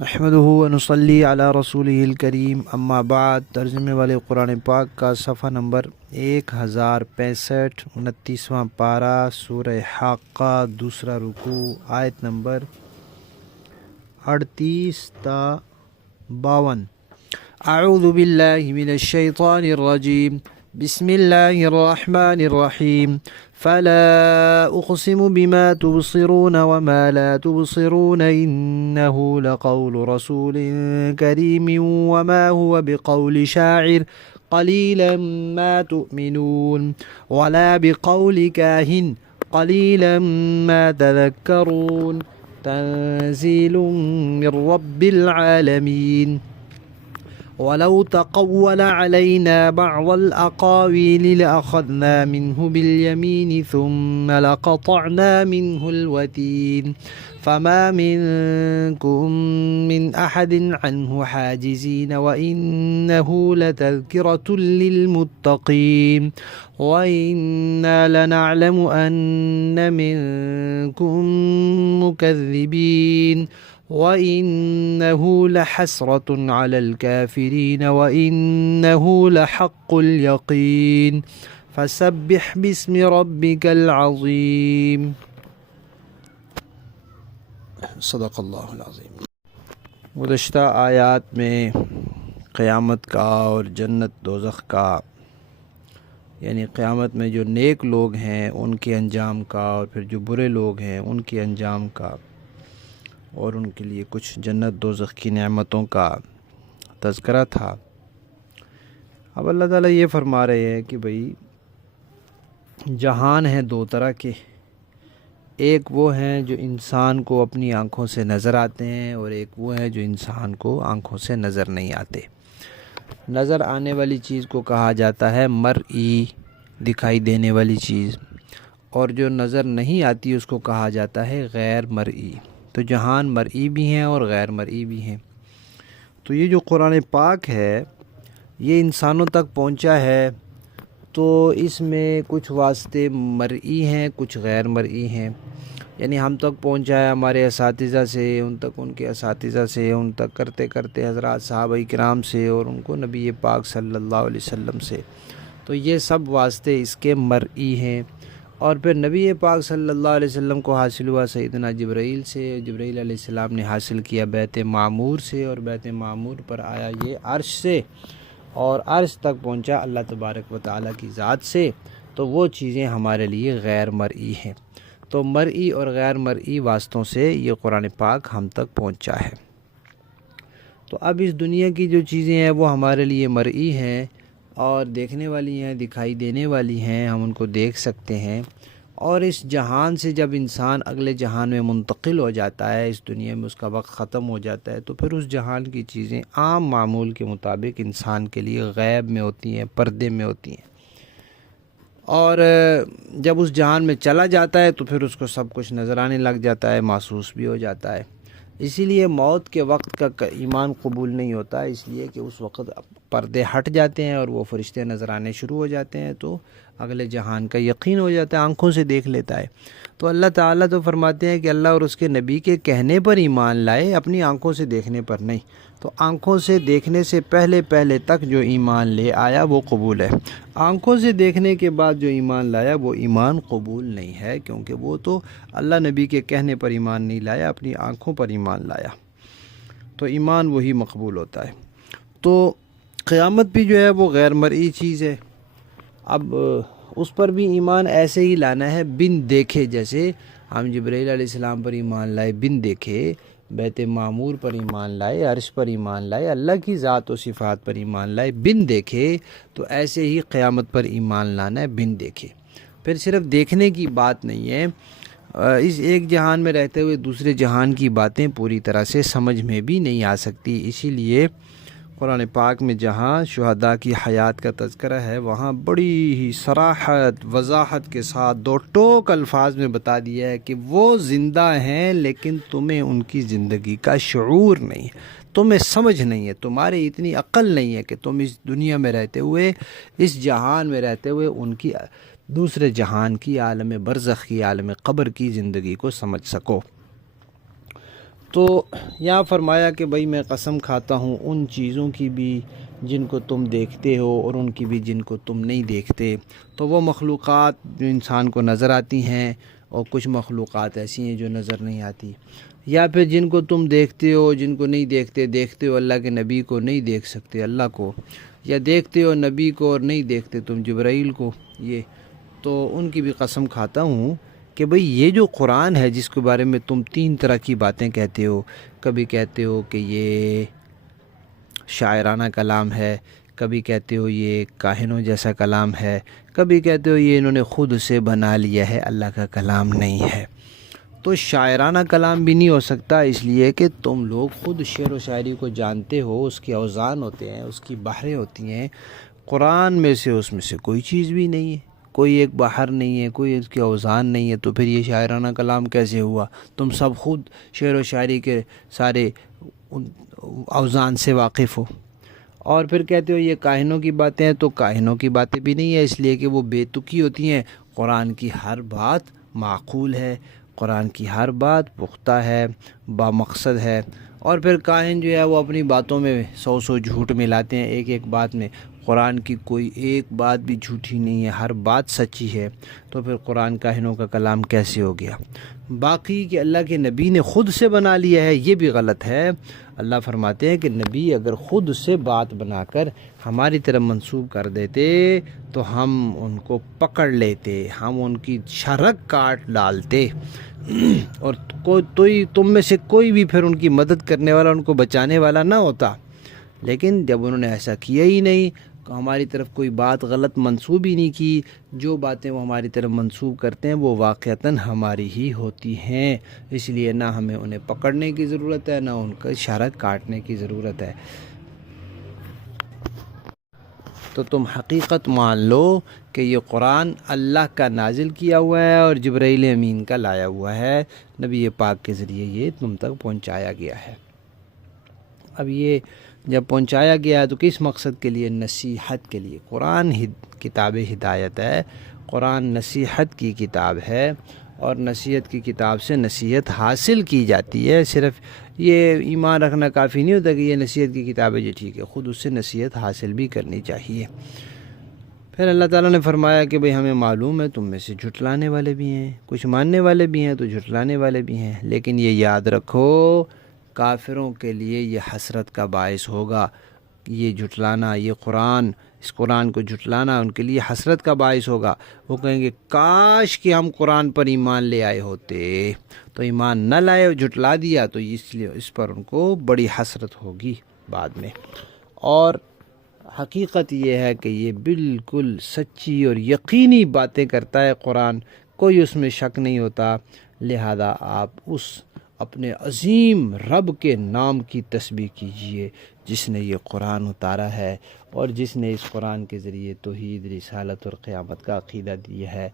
نحمدہ و نصلی علی رسولہ الکریم، اما بعد۔ ترجمے والے قرآن پاک کا صفحہ نمبر 1065، 29واں پارہ، سورہ حاقہ، دوسرا رکوع، آیت نمبر 38 تا 52۔ اعوذ باللہ من الشیطان الرجیم، بسم اللہ الرحمن الرحیم۔ فلا اقسم بما تبصرون وما لا تبصرون انه لقول رسول کریم وما هو بقول شاعر قلیلا ما تؤمنون ولا بقول کاہن قلیلا ما تذکرون تنزیل من رب العالمین۔ ولو تقول علينا بعض الأقاويل لأخذنا منه باليمين ثم لقطعنا منه الوتين فما منكم من أحد عنه حاجزين وإنه لتذكرة للمتقين وإنا لنعلم أن منكم مكذبين وَإِنَّهُ لَحَسْرَةٌ عَلَى الْكَافِرِينَ وَإِنَّهُ لَحَقُّ الْيَقِينِ فَسَبِّحْ بِاسْمِ رَبِّكَ الْعَظِيمِ۔ صدق اللہ العظیم۔ گزشتہ آیات میں قیامت کا اور جنت دوزخ کا، یعنی قیامت میں جو نیک لوگ ہیں ان کے انجام کا، اور پھر جو برے لوگ ہیں ان کے انجام کا، اور ان کے لیے کچھ جنت دوزخ کی نعمتوں کا تذکرہ تھا۔ اب اللہ تعالیٰ یہ فرما رہے ہیں کہ بھئی جہان ہیں دو طرح کے، ایک وہ ہیں جو انسان کو اپنی آنکھوں سے نظر آتے ہیں، اور ایک وہ ہیں جو انسان کو آنکھوں سے نظر نہیں آتے۔ نظر آنے والی چیز کو کہا جاتا ہے مرئی، دکھائی دینے والی چیز، اور جو نظر نہیں آتی اس کو کہا جاتا ہے غیر مرئی۔ تو جہان مرئی بھی ہیں اور غیر مرئی بھی ہیں۔ تو یہ جو قرآن پاک ہے یہ انسانوں تک پہنچا ہے، تو اس میں کچھ واسطے مرئی ہیں، کچھ غیر مرئی ہیں۔ یعنی ہم تک پہنچا ہے ہمارے اساتذہ سے، ان تک ان کے اساتذہ سے، ان تک کرتے کرتے حضرات صحابہ کرام سے، اور ان کو نبی پاک صلی اللہ علیہ وسلم سے۔ تو یہ سب واسطے اس کے مرئی ہیں۔ اور پھر نبی پاک صلی اللہ علیہ وسلم کو حاصل ہوا سیدنا جبرائیل سے، جبرائیل علیہ السلام نے حاصل کیا بیت معمور سے، اور بیت معمور پر آیا یہ عرش سے، اور عرش تک پہنچا اللہ تبارک و تعالیٰ کی ذات سے۔ تو وہ چیزیں ہمارے لیے غیر مرئی ہیں۔ تو مرئی اور غیر مرئی واسطوں سے یہ قرآن پاک ہم تک پہنچا ہے۔ تو اب اس دنیا کی جو چیزیں ہیں وہ ہمارے لیے مرئی ہیں اور دیکھنے والی ہیں، دکھائی دینے والی ہیں، ہم ان کو دیکھ سکتے ہیں۔ اور اس جہان سے جب انسان اگلے جہان میں منتقل ہو جاتا ہے، اس دنیا میں اس کا وقت ختم ہو جاتا ہے، تو پھر اس جہان کی چیزیں عام معمول کے مطابق انسان کے لیے غیب میں ہوتی ہیں، پردے میں ہوتی ہیں۔ اور جب اس جہان میں چلا جاتا ہے تو پھر اس کو سب کچھ نظر آنے لگ جاتا ہے، محسوس بھی ہو جاتا ہے۔ اسی لیے موت کے وقت کا ایمان قبول نہیں ہوتا، اس لیے کہ اس وقت پردے ہٹ جاتے ہیں اور وہ فرشتے نظر آنے شروع ہو جاتے ہیں، تو اگلے جہان کا یقین ہو جاتا ہے، آنکھوں سے دیکھ لیتا ہے۔ تو اللہ تعالیٰ تو فرماتے ہیں کہ اللہ اور اس کے نبی کے کہنے پر ایمان لائے، اپنی آنکھوں سے دیکھنے پر نہیں۔ تو آنکھوں سے دیکھنے سے پہلے تک جو ایمان لے آیا وہ قبول ہے، آنکھوں سے دیکھنے کے بعد جو ایمان لایا وہ ایمان قبول نہیں ہے، کیونکہ وہ تو اللہ نبی کے کہنے پر ایمان نہیں لایا، اپنی آنکھوں پر ایمان لایا۔ تو ایمان وہی مقبول ہوتا ہے۔ تو قیامت بھی جو ہے وہ غیر مرئی چیز ہے۔ اب اس پر بھی ایمان ایسے ہی لانا ہے بن دیکھے، جیسے ہم جبرائیل علیہ السلام پر ایمان لائے بن دیکھے، بیت معمور پر ایمان لائے، عرش پر ایمان لائے، اللہ کی ذات و صفات پر ایمان لائے بن دیکھے، تو ایسے ہی قیامت پر ایمان لانا ہے بن دیکھے۔ پھر صرف دیکھنے کی بات نہیں ہے، اس ایک جہان میں رہتے ہوئے دوسرے جہان کی باتیں پوری طرح سے سمجھ میں بھی نہیں آ سکتی۔ اسی لیے قرآن پاک میں جہاں شہداء کی حیات کا تذکرہ ہے، وہاں بڑی ہی صراحت، وضاحت کے ساتھ دو ٹوک الفاظ میں بتا دیا ہے کہ وہ زندہ ہیں، لیکن تمہیں ان کی زندگی کا شعور نہیں ہے، تمہیں سمجھ نہیں ہے، تمہارے اتنی عقل نہیں ہے کہ تم اس دنیا میں رہتے ہوئے، اس جہان میں رہتے ہوئے ان کی دوسرے جہان کی، عالم برزخ کی، عالم قبر کی زندگی کو سمجھ سکو۔ تو یہاں فرمایا کہ بھئی میں قسم کھاتا ہوں ان چیزوں کی بھی جن کو تم دیکھتے ہو اور ان کی بھی جن کو تم نہیں دیکھتے. تو وہ مخلوقات جو انسان کو نظر آتی ہیں اور کچھ مخلوقات ایسی ہیں جو نظر نہیں آتی، یا پھر جن کو تم دیکھتے ہو جن کو نہیں دیکھتے. دیکھتے ہو اللہ کے نبی کو، نہیں دیکھ سکتے اللہ کو، یا دیکھتے ہو نبی کو اور نہیں دیکھتے تم جبرائیل کو. یہ تو ان کی بھی قسم کھاتا ہوں کہ بھئی یہ جو قرآن ہے جس کے بارے میں تم 3 طرح کی باتیں کہتے ہو، کبھی کہتے ہو کہ یہ شاعرانہ کلام ہے، کبھی کہتے ہو یہ کاہنوں جیسا کلام ہے، کبھی کہتے ہو یہ انہوں نے خود سے بنا لیا ہے، اللہ کا کلام نہیں ہے. تو شاعرانہ کلام بھی نہیں ہو سکتا، اس لیے کہ تم لوگ خود شعر و شاعری کو جانتے ہو، اس کے اوزان ہوتے ہیں، اس کی بحریں ہوتی ہیں. قرآن میں سے اس میں سے کوئی چیز بھی نہیں ہے، کوئی ایک بحر نہیں ہے، کوئی اس کے اوزان نہیں ہے، تو پھر یہ شاعرانہ کلام کیسے ہوا؟ تم سب خود شعر و شاعری کے سارے اوزان سے واقف ہو. اور پھر کہتے ہو یہ کاہنوں کی باتیں ہیں، تو کاہنوں کی باتیں بھی نہیں ہے، اس لیے کہ وہ بے تکی ہوتی ہیں. قرآن کی ہر بات معقول ہے، قرآن کی ہر بات پختہ ہے، با مقصد ہے. اور پھر کاہن جو ہے وہ اپنی باتوں میں 100 جھوٹ ملاتے ہیں ایک ایک بات میں. قرآن کی کوئی ایک بات بھی جھوٹی نہیں ہے، ہر بات سچی ہے. تو پھر قرآن کاہنوں کا کلام کیسے ہو گیا؟ باقی کہ اللہ کے نبی نے خود سے بنا لیا ہے، یہ بھی غلط ہے. اللہ فرماتے ہیں کہ نبی اگر خود سے بات بنا کر ہماری طرف منسوب کر دیتے تو ہم ان کو پکڑ لیتے، ہم ان کی شرک کاٹ ڈالتے، اور تم میں سے کوئی بھی پھر ان کی مدد کرنے والا، ان کو بچانے والا نہ ہوتا. لیکن جب انہوں نے ایسا کیا ہی نہیں، ہماری طرف کوئی بات غلط منسوب ہی نہیں کی، جو باتیں وہ ہماری طرف منسوب کرتے ہیں وہ واقعتاً ہماری ہی ہوتی ہیں. اس لیے نہ ہمیں انہیں پکڑنے کی ضرورت ہے، نہ ان کا اشارہ کاٹنے کی ضرورت ہے. تو تم حقیقت مان لو کہ یہ قرآن اللہ کا نازل کیا ہوا ہے اور جبرائیل امین کا لایا ہوا ہے، نبی پاک کے ذریعے یہ تم تک پہنچایا گیا ہے. اب یہ جب پہنچایا گیا ہے تو کس مقصد کے لیے؟ نصیحت کے لیے. قرآن کتاب ہدایت ہے، قرآن نصیحت کی کتاب ہے، اور نصیحت کی کتاب سے نصیحت حاصل کی جاتی ہے. صرف یہ ایمان رکھنا کافی نہیں ہوتا کہ یہ نصیحت کی کتاب ہے، یہ ٹھیک ہے، خود اس سے نصیحت حاصل بھی کرنی چاہیے. پھر اللہ تعالیٰ نے فرمایا کہ بھئی ہمیں معلوم ہے تم میں سے جھٹلانے والے بھی ہیں، کچھ ماننے والے بھی ہیں تو جھٹلانے والے بھی ہیں، لیکن یہ یاد رکھو کافروں کے لیے یہ حسرت کا باعث ہوگا. یہ جھٹلانا، یہ قرآن، اس قرآن کو جھٹلانا ان کے لیے حسرت کا باعث ہوگا. وہ کہیں گے کاش کہ ہم قرآن پر ایمان لے آئے ہوتے، تو ایمان نہ لائے اور جھٹلا دیا، تو اس لیے اس پر ان کو بڑی حسرت ہوگی بعد میں. اور حقیقت یہ ہے کہ یہ بالکل سچی اور یقینی باتیں کرتا ہے قرآن، کوئی اس میں شک نہیں ہوتا. لہذا آپ اس اپنے عظیم رب کے نام کی تسبیح کیجئے جس نے یہ قرآن اتارا ہے اور جس نے اس قرآن کے ذریعے توحید، رسالت اور قیامت کا عقیدہ دیا ہے.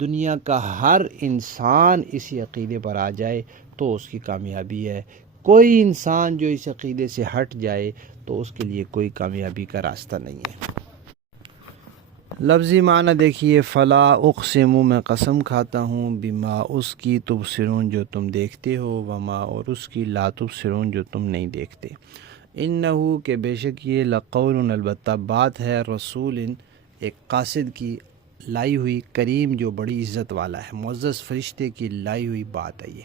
دنیا کا ہر انسان اسی عقیدے پر آ جائے تو اس کی کامیابی ہے. کوئی انسان جو اس عقیدے سے ہٹ جائے تو اس کے لیے کوئی کامیابی کا راستہ نہیں ہے. لفظی معنی دیکھیے، فلا اقسم، میں قسم کھاتا ہوں، بما اس کی تبصرون جو تم دیکھتے ہو، وما اور اس کی لا تبصرون جو تم نہیں دیکھتے. انہو کہ بے شک یہ لقول، البتہ بات ہے، رسول ایک قاصد کی لائی ہوئی، کریم جو بڑی عزت والا ہے، معزز فرشتے کی لائی ہوئی بات ہے یہ.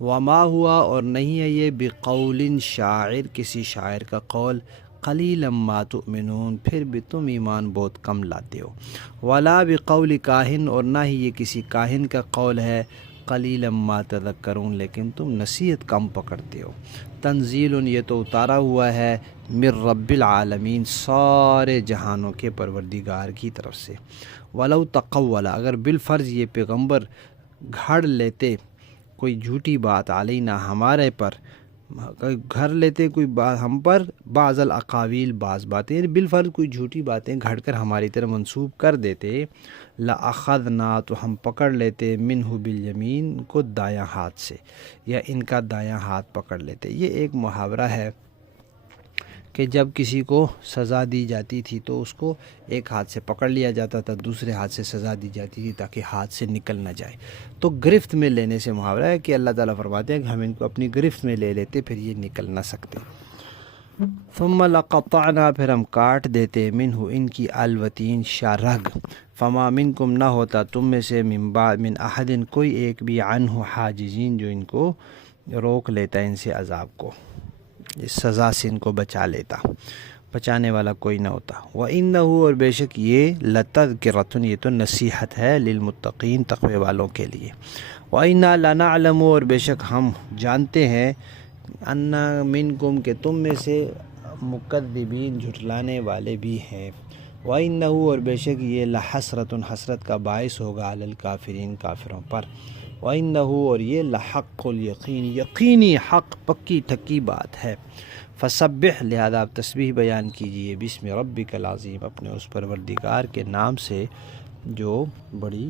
وما ہوا اور نہیں ہے یہ بقول شاعر، کسی شاعر کا قول، قلیلا ما تؤمنون پھر بھی تم ایمان بہت کم لاتے ہو. ولا بقول کاہن اور نہ ہی یہ کسی کاہن کا قول ہے، قلیلا ما تذکرون لیکن تم نصیحت کم پکڑتے ہو. تنزیل یہ تو اتارا ہوا ہے، من رب العالمین سارے جہانوں کے پروردگار کی طرف سے. ولو تقول اگر بالفرض یہ پیغمبر گھڑ لیتے کوئی جھوٹی بات، علینا ہمارے پر، گھر لیتے کوئی بات ہم پر، بعض الاقاویل بعض باتیں، یعنی بالفرض کوئی جھوٹی باتیں گھڑ کر ہماری طرف منسوب کر دیتے، لأخذنا تو ہم پکڑ لیتے، منہ بالیمین کو دایاں ہاتھ سے، یا ان کا دایاں ہاتھ پکڑ لیتے. یہ ایک محاورہ ہے کہ جب کسی کو سزا دی جاتی تھی تو اس کو ایک ہاتھ سے پکڑ لیا جاتا تھا، دوسرے ہاتھ سے سزا دی جاتی تھی تاکہ ہاتھ سے نکل نہ جائے. تو گرفت میں لینے سے محاورہ ہے کہ اللہ تعالیٰ فرماتے ہیں کہ ہم ان کو اپنی گرفت میں لے لیتے پھر یہ نکل نہ سکتے. ثم لقطعنا، پھر ہم کاٹ دیتے، منہ ان کی الوتین شارگ، فما منکم نہ ہوتا تم میں سے من احد کوئی ایک بھی عنہ حاجزین جو ان کو روک لیتا ان سے عذاب کو، اس سزا سے ان کو بچا لیتا، بچانے والا کوئی نہ ہوتا. وَإِنَّهُ، اور بے شک یہ لَتَذْكِرَةٌ، یہ تو نصیحت ہے، للمتقین، تقوی والوں کے لیے. وَإِنَّا لَنَعْلَمُ، اور بے شک ہم جانتے ہیں، ان منکم کہ تم میں سے مکذبین، جھٹلانے والے بھی ہیں. وَإِنَّهُ، اور بے شک یہ لحسرۃ، حسرت کا باعث ہوگا، علی الکافرین، کافروں پر. وَإِنَّهُ، اور یہ لحق الیقین، یقینی حق، پکی ٹھکی بات ہے. فسبح، لہذا آپ تسبیح بیان کیجئے، بسم ربک العظیم، اپنے اس پروردگار کے نام سے جو بڑی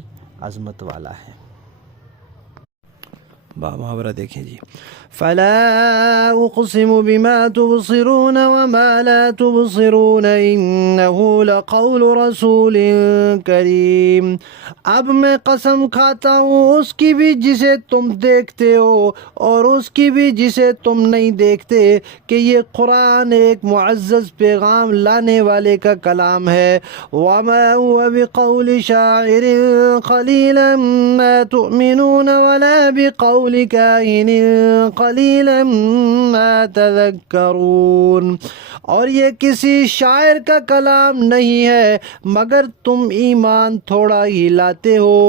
عظمت والا ہے. محاورہ دیکھیں جی. فلا اقسم بما تبصرون وما لا تبصرون انه لقول رسول کریم. اب میں قسم کھاتا ہوں اس کی بھی جسے تم دیکھتے ہو اور اس کی بھی جسے تم نہیں دیکھتے، کہ یہ قرآن ایک معزز پیغام لانے والے کا کلام ہے. وما هو بقول شاعر قليلا ما تؤمنون ولا بقول كاهن قليلا ما تذكرون. اور یہ کسی شاعر کا کلام نہیں ہے مگر تم ایمان تھوڑا ہی لاتے ہو،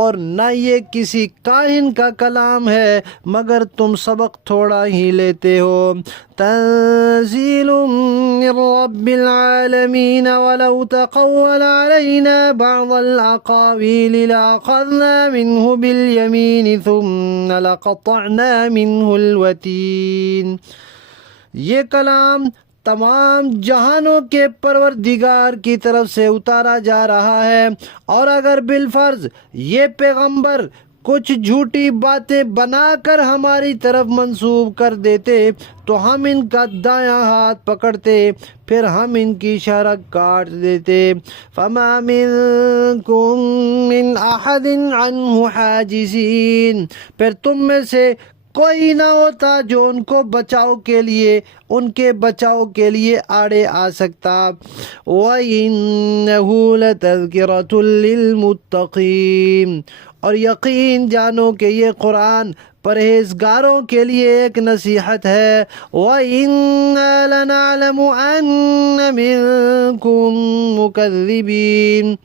اور نہ یہ کسی کاہن کا کلام ہے مگر تم سبق تھوڑا ہی لیتے ہو. تنزیل من رب العالمین ولو تقول علینا بعض الاقاویل لأخذنا منه بالیمین ثم لقطعنا منه الوتین. یہ کلام تمام جہانوں کے پروردگار کی طرف سے اتارا جا رہا ہے، اور اگر بالفرض یہ پیغمبر کچھ جھوٹی باتیں بنا کر ہماری طرف منسوب کر دیتے تو ہم ان کا دایاں ہاتھ پکڑتے، پھر ہم ان کی شرک کاٹ دیتے. فما منکم من احد عنہ حاجزین، پھر تم میں سے کوئی نہ ہوتا جو ان کو بچاؤ کے لیے، ان کے بچاؤ کے لیے آڑے آ سکتا. وَإِنَّهُ لَتَذْكِرَةٌ لِّلْمُتَّقِينَ، اور یقین جانو کہ یہ قرآن پرہیزگاروں کے لیے ایک نصیحت ہے. وَإِنَّا لَنَعْلَمُ أَنَّ مِنكُم مُّكَذِّبِينَ،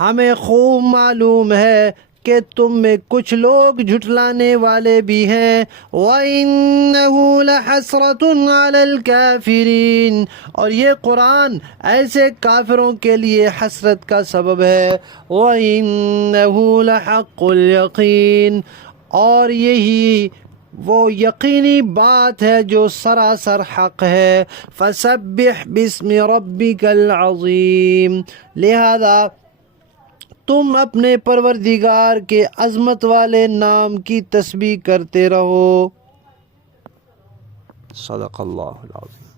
ہمیں خوب معلوم ہے کہ تم میں کچھ لوگ جھٹلانے والے بھی ہیں. وَإِنَّهُ لَحَسْرَةٌ عَلَى الْكَافِرِينَ، اور یہ قرآن ایسے کافروں کے لیے حسرت کا سبب ہے. وَإِنَّهُ لَحَقُّ الْيَقِينِ، اور یہی وہ یقینی بات ہے جو سراسر حق ہے. فَسَبِّحْ بِاسْمِ رَبِّكَ الْعَظِيمِ، لہذا تم اپنے پروردگار کے عظمت والے نام کی تسبیح کرتے رہو. صدق اللہ العظیم.